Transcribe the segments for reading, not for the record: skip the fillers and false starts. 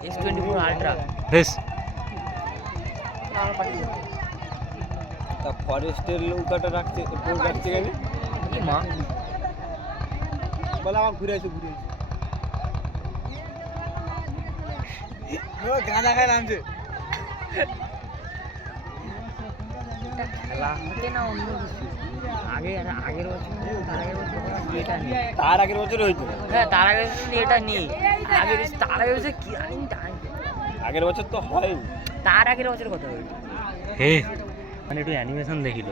S24 ultra বেশ তা ফরেস্টের নৌকাটা রাখছে কেন? কি মা বলে আমার ঘুরে আসে গাঁদা খায় নামছে। খেলা হচ্ছে না অন্য কিছু আগের বছর এটা নেই। তার আগের বছর হয়েছিল। হ্যাঁ তার আগের বছর এটা নেই তার আগের বছর কি জানি আগের বছর তো হয়নি। তার আগের বছর কথা বলছি হে মানে একটু অ্যানিমেশন দেখিল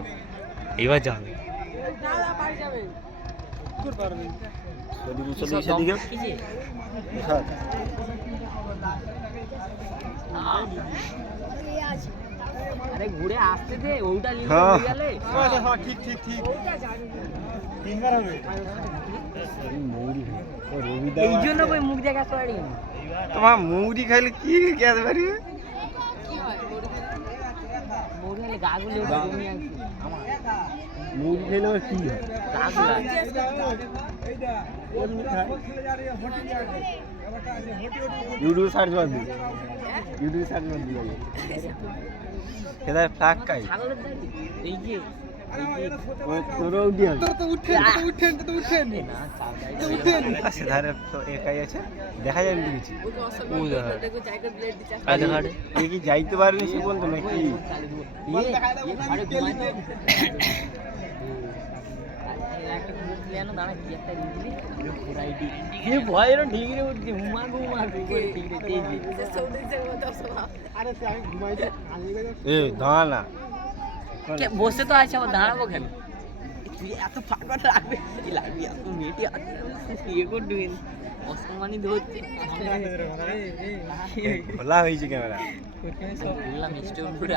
এবার যাবে আরে ঘুরে আসতে দে ওইটা নিয়ে গেলে ঠিক এই জন্য ওই মুখ দেখা সরি তোমার মৌরি খাইলে কি খেতে পারি? মৌরি হলে গাগুলো জমি আছে আমার মৌরি খাইলে আবার কি হয়? গাগুলা ইউটিউব সার্চ মার দিই খেতে ফ্লাক খাই ছাগলের দাঁড়ি এই যে তোরও উঠি হবে না সেধারে একাই আছে দেখা যায় না কিছু এ কি যাইতে পারবি সে বলতো নাকি? এ দাঁড়া না বসে তো আছে আবার দাঁড়াবো কেন তুই এত ফাঁকা রাখবে কি লাগবি এত মেয়েটি আছে ইয়ে করবি অসম্মানিত হচ্ছে খোলা হয়েছে ক্যামেরা। বললাম স্টোর করে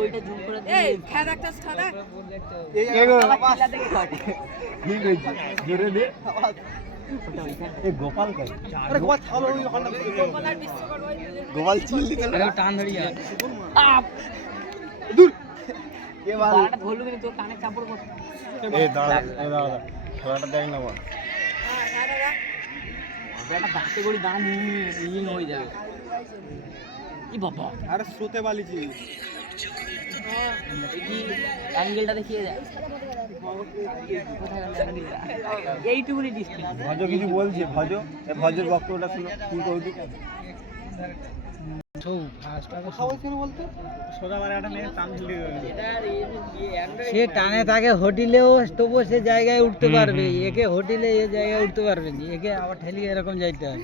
ওইটা জুম করে ঠিক হয়েছে জোরে দে। গোপাল কই? গোপাল চিল্লি টান ধরিয়া দূর কে মাল ধরলু কিন্তু তোর কানে চাপড় করতে এ দাঁড়া খেলাটা দেখ না বল। একটা দাঁতে করে দাঁড়া নিয়ে হয়ে যাবে কি বাবা আরে শ্রোতে বালিছি অ্যাঙ্গেলটা দেখিয়ে যায় এইটুকুনি ডিস্টেন্স ভজ কিছু বলছে ভজের বক্তব্যটা শুনো কি করবি? সে টানে তাকে হোটেলেও তবুও সে জায়গায় উঠতে পারবে, একে হোটেলে এ জায়গায় উঠতে পারবে না, একে আবার ঠেলিয়ে এরকম যাইতে হয়।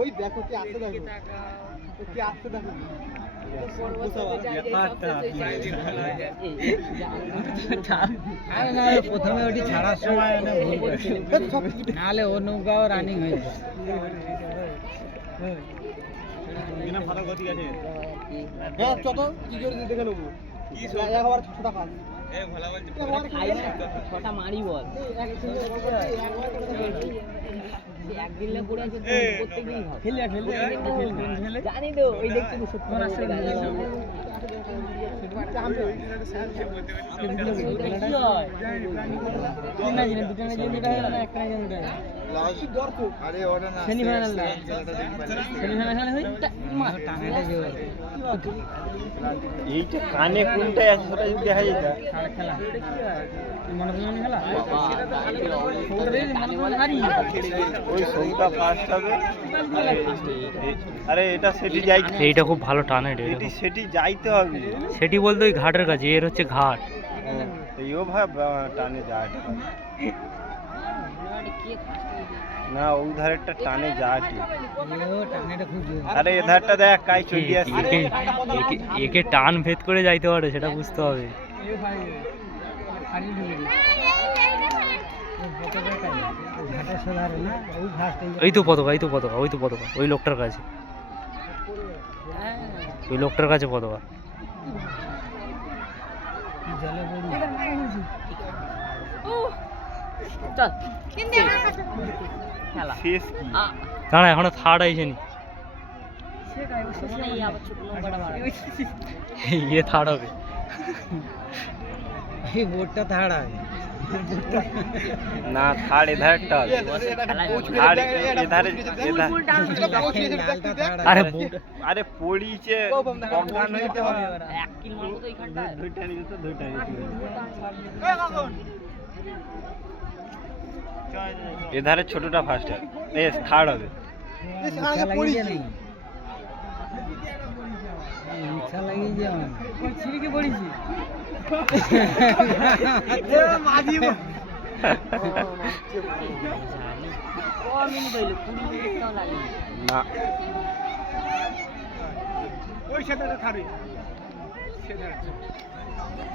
ওই দেখো কি আসতে দেখো আরে না প্রথমে ওটি ছাড়ার সময় নাহলে ও নৌকাও রানিং হয়ে যায়। ছটা মারি বল একদিন পড়ে আছে প্রত্যেকদিন জানি তো ওই দেখছি এইটা কানে কোনটাই আছে সেটা যদি দেখা যেত ওই সৌটা ফার্স্ট হবে। আরে এটা সেটি যাই এইটা খুব ভালো টানে সেটি যাইতে হবে সেটি বলতে ওই ঘাটের কাছে এর হচ্ছে ঘাট ও ভাই টানে যায় না ওই ধারেরটা টানে যাটি আরে এ ধারটা দেখ কাই চলে আসছে একে টান ভেদ করে যাইতে পারে সেটা বুঝতে হবে। এই তো পতাকা ওই লোকটার কাছে পতাকা দাঁড়া এখনো থার্ড আইসেনি ইয়ে থার্ড হবে এই বোর্ডটা থার্ড হবে। না থার্ড এধারটা হবে থার্ড এধারে লালটা থার্ড আরে হবে। আরে পড়িছে অজ্ঞান হইতে হবে এক কিল মারবো তো এইখানটায়। দুইটা নিতে দুইটা এধারে ছোটটা ফার্স্ট হবে এস থার্ড হবে ইচ্ছা লাগিয়ে নেই, ইচ্ছা লাগিয়ে যে ছিড়কে পড়েছি ক মিনিট হইলো? 20 মিনিট তাও লাগেনি। না ওই সাথে থাকবে